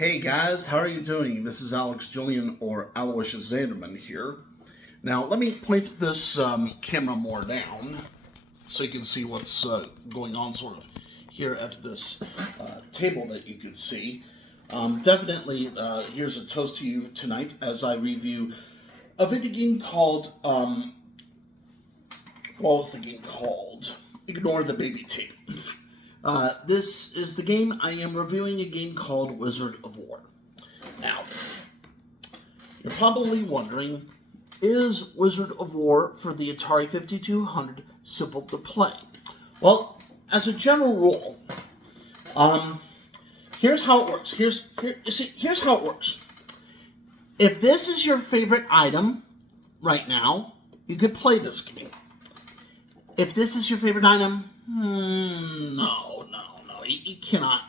Hey guys, how are you doing? This is Alex Julian or Aloysius Zanderman here. Now let me point this camera more down so you can see what's going on sort of here at this table that you can see. Definitely, here's a toast to you tonight as I review a video game called, what was the game called? Ignore the Baby Tape. This is the game. I am reviewing a game called Wizard of War. Now, you're probably wondering, is Wizard of War for the Atari 5200 simple to play? Well, as a general rule, here's how it works. Here's how it works. If this is your favorite item right now, you could play this game. If this is your favorite item, no, you cannot.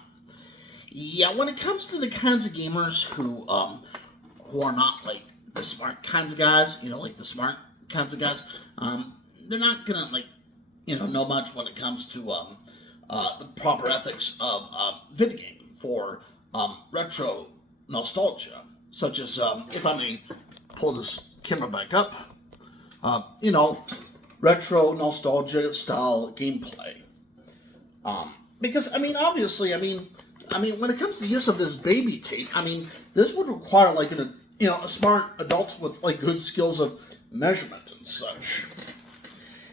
Yeah, when it comes to the kinds of gamers who are not like the smart kinds of guys, like the smart kinds of guys, they're not gonna know much when it comes to the proper ethics of video game for retro nostalgia, such as if I may pull this camera back up, retro nostalgia style gameplay. Because obviously, when it comes to the use of this baby tape, this would require a smart adult with good skills of measurement and such.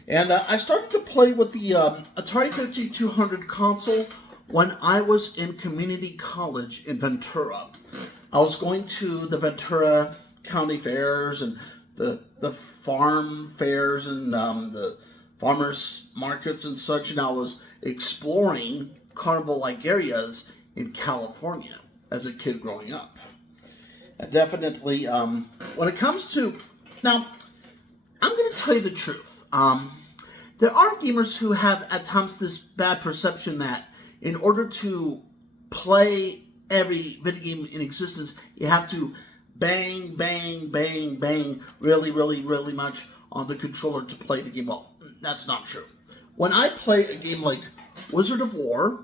And I started to play with the Atari 5200 console when I was in community college in Ventura. I was going to the Ventura County fairs and the farm fairs and the farmers markets and such, and I was exploring carnival-like areas in California as a kid growing up. And definitely, when it comes to... Now, I'm going to tell you the truth. There are gamers who have at times this bad perception that in order to play every video game in existence, you have to bang, bang, bang, bang really, really, really much on the controller to play the game well. That's not true. When I play a game like Wizard of War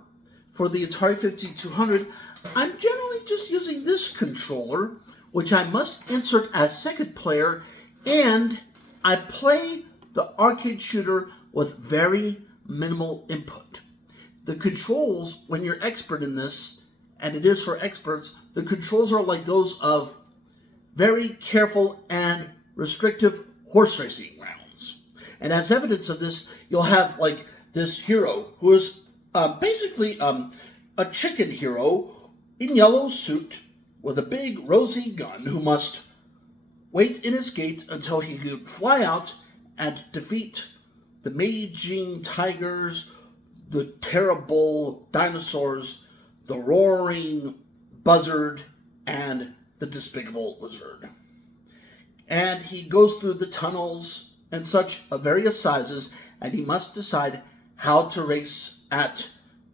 for the Atari 5200, I'm generally just using this controller, which I must insert as second player, and I play the arcade shooter with very minimal input. The controls, when you're expert in this, and it is for experts, the controls are like those of very careful and restrictive horse racing rounds. And as evidence of this, you'll have this hero who is basically a chicken hero in yellow suit with a big rosy gun who must wait in his gate until he can fly out and defeat the raging tigers, the terrible dinosaurs, the roaring buzzard, and the despicable lizard. And he goes through the tunnels and such of various sizes, and he must decide how to race at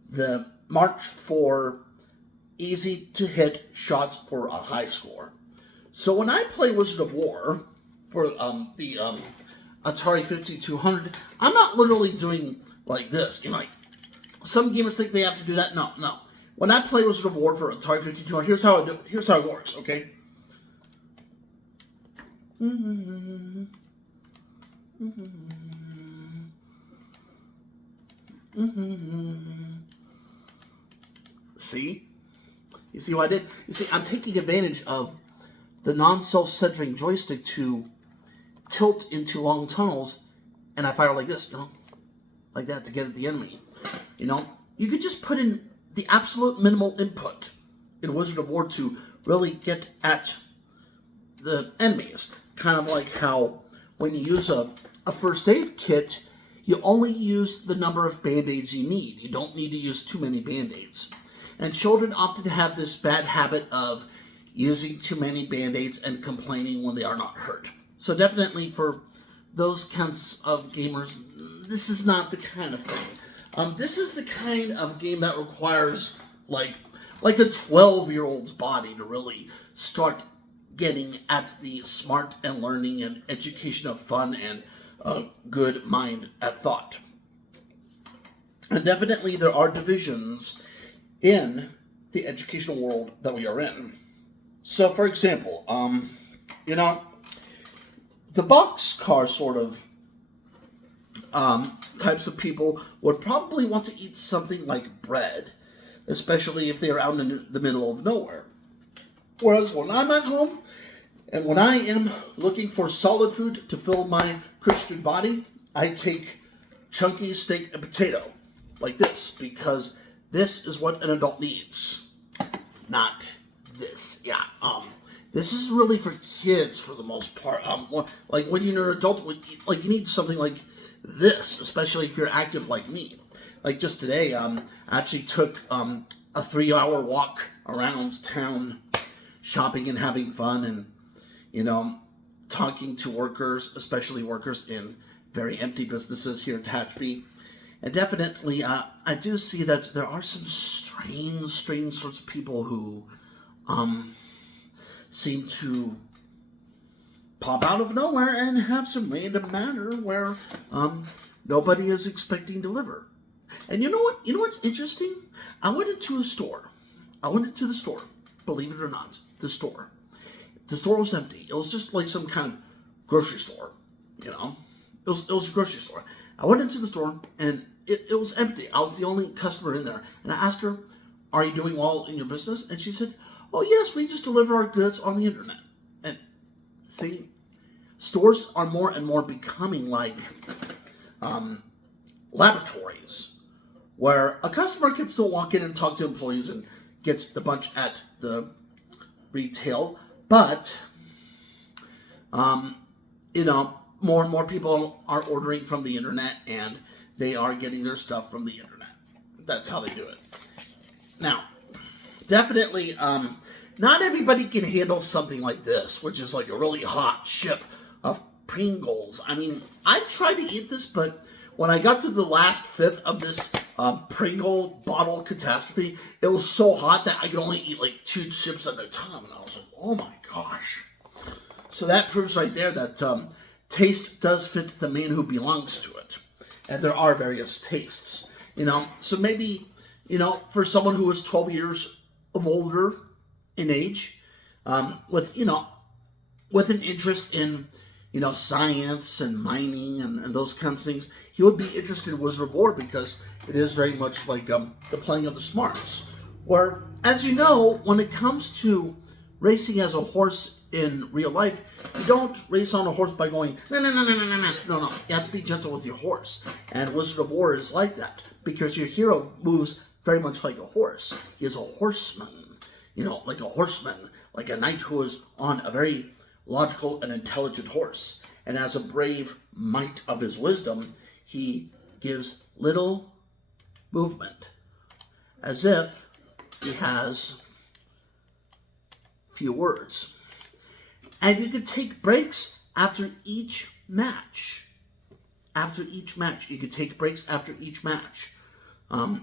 the march for easy to hit shots for a high score. So when I play Wizard of War for the Atari 5200, I'm not literally doing like this. Some gamers think they have to do that. No. When I play Wizard of War for Atari 5200, here's how it works, okay? See? You see what I did? You see, I'm taking advantage of the non-self-centering joystick to tilt into long tunnels, and I fire like this, like that to get at the enemy. You could just put in the absolute minimal input in Wizard of War to really get at the enemies. Kind of like how when you use a first aid kit, you only use the number of band-aids you need. You don't need to use too many band-aids. And children often have this bad habit of using too many band-aids and complaining when they are not hurt. So definitely for those kinds of gamers, this is not the kind of thing. This is the kind of game that requires like a 12-year-old's body to really start getting at the smart and learning and education of fun and good mind at thought. And definitely there are divisions in the educational world that we are in. So, for example, you know, the boxcar sort of types of people would probably want to eat something like bread, especially if they're out in the middle of nowhere. Whereas when I'm at home and when I am looking for solid food to fill my Christian body, I take chunky steak and potato like this, because this is what an adult needs, not this. Yeah, this is really for kids for the most part. Like when you're an adult, like you need something like this, especially if you're active like me. Like just today, I actually took a 3-hour walk around town, shopping and having fun, and talking to workers, especially workers in very empty businesses here in Tehachapi. And definitely, I do see that there are some strange sorts of people who seem to pop out of nowhere and have some random manner where nobody is expecting to deliver. And you know what? You know what's interesting? I went into the store. Believe it or not, the store. The store was empty. It was just like some kind of grocery store, It was a grocery store. I went into the store and it was empty. I was the only customer in there. And I asked her, "Are you doing well in your business?" And she said, "Oh, yes, we just deliver our goods on the internet." And see, stores are more and more becoming like laboratories where a customer can still walk in and talk to employees and get the bunch at the retail, but more and more people are ordering from the internet and they are getting their stuff from the internet. That's how they do it. Now, definitely, not everybody can handle something like this, which is like a really hot chip of Pringles. I mean, I tried to eat this, but when I got to the last fifth of this Pringle bottle catastrophe, it was so hot that I could only eat like 2 chips at a time. And I was like, oh my gosh. So that proves right there that taste does fit the man who belongs to it. And there are various tastes, So maybe, for someone who is 12 years of older in age, with an interest in, science and mining and those kinds of things, he would be interested in Wizard of War because it is very much like the playing of the smarts. Where, as you know, when it comes to racing as a horse in real life, you don't race on a horse by going, no. You have to be gentle with your horse. And Wizard of War is like that, because your hero moves very much like a horse. He is a horseman, like a horseman, like a knight who is on a very logical and intelligent horse. And as a brave might of his wisdom, he gives little movement, as if he has few words. And you could take breaks after each match. You could take breaks after each match.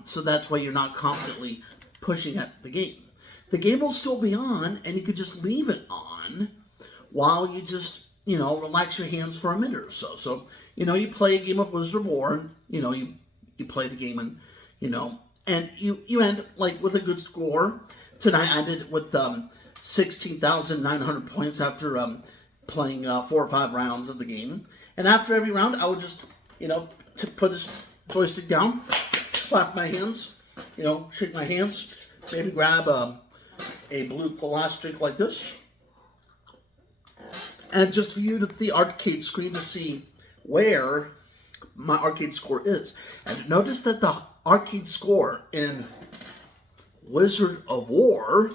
So that's why you're not constantly pushing at the game. The game will still be on, and you could just leave it on while you just, relax your hands for a minute or so. So, you play a game of Wizard of War, and, you play the game, and, and you end, like, with a good score. Tonight I ended with 16,900 points after playing 4 or 5 rounds of the game. And after every round, I would just, put this joystick down, clap my hands, shake my hands, maybe grab a blue glass drink like this, and just view the arcade screen to see where my arcade score is. And notice that the arcade score in Wizard of War,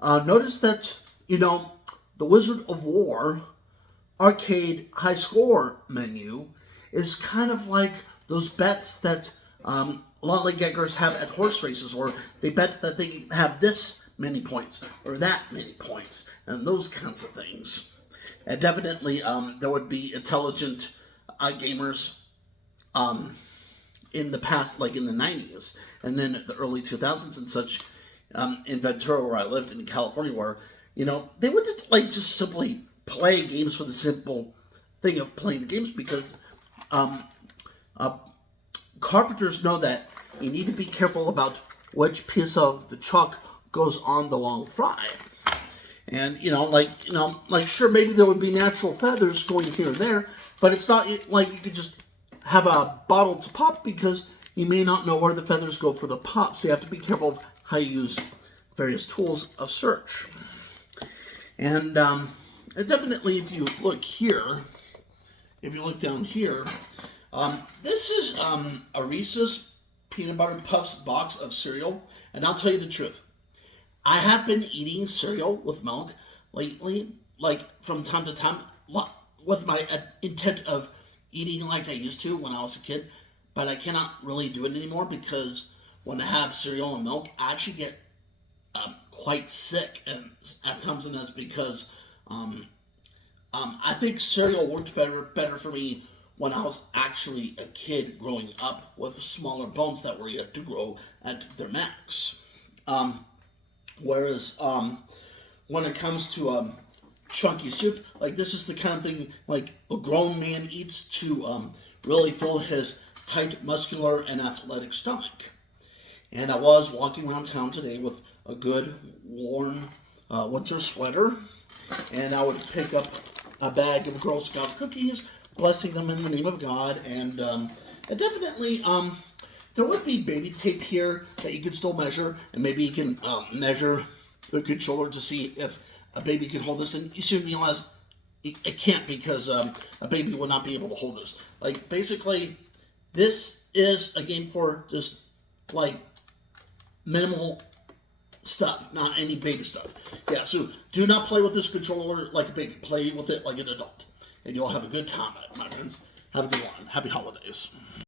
notice that, the Wizard of War arcade high score menu is kind of like those bets that lollygaggers have at horse races, or they bet that they can have this many points or that many points and those kinds of things. And definitely there would be intelligent gamers in the past, like in the 90s and then the early 2000s and such, in Ventura, where I lived in California, where they would just simply play games for the simple thing of playing the games, because carpenters know that you need to be careful about which piece of the chalk goes on the long fry. And, like sure, maybe there would be natural feathers going here and there, but it's not like you could just have a bottle to pop because you may not know where the feathers go for the pop. So you have to be careful of how you use various tools of search. And definitely, if you look here, if you look down here, this is a Reese's Peanut Butter Puffs box of cereal. And I'll tell you the truth. I have been eating cereal with milk lately, like from time to time, with my intent of eating like I used to when I was a kid. But I cannot really do it anymore because when I have cereal and milk, I actually get quite sick, and at times, and that's because I think cereal worked better for me when I was actually a kid growing up with smaller bones that were yet to grow at their max. Whereas when it comes to chunky soup, like this is the kind of thing like a grown man eats to really fill his tight, muscular, and athletic stomach. And I was walking around town today with a good, warm winter sweater, and I would pick up a bag of Girl Scout cookies, blessing them in the name of God, and definitely, there would be baby tape here that you could still measure, and maybe you can measure the controller to see if a baby can hold this, and you soon realize it can't because a baby will not be able to hold this. Like, basically, this is a game for just, like, minimal stuff, not any baby stuff. Yeah, so do not play with this controller like a baby. Play with it like an adult. And you'll have a good time, my friends. Have a good one. Happy holidays.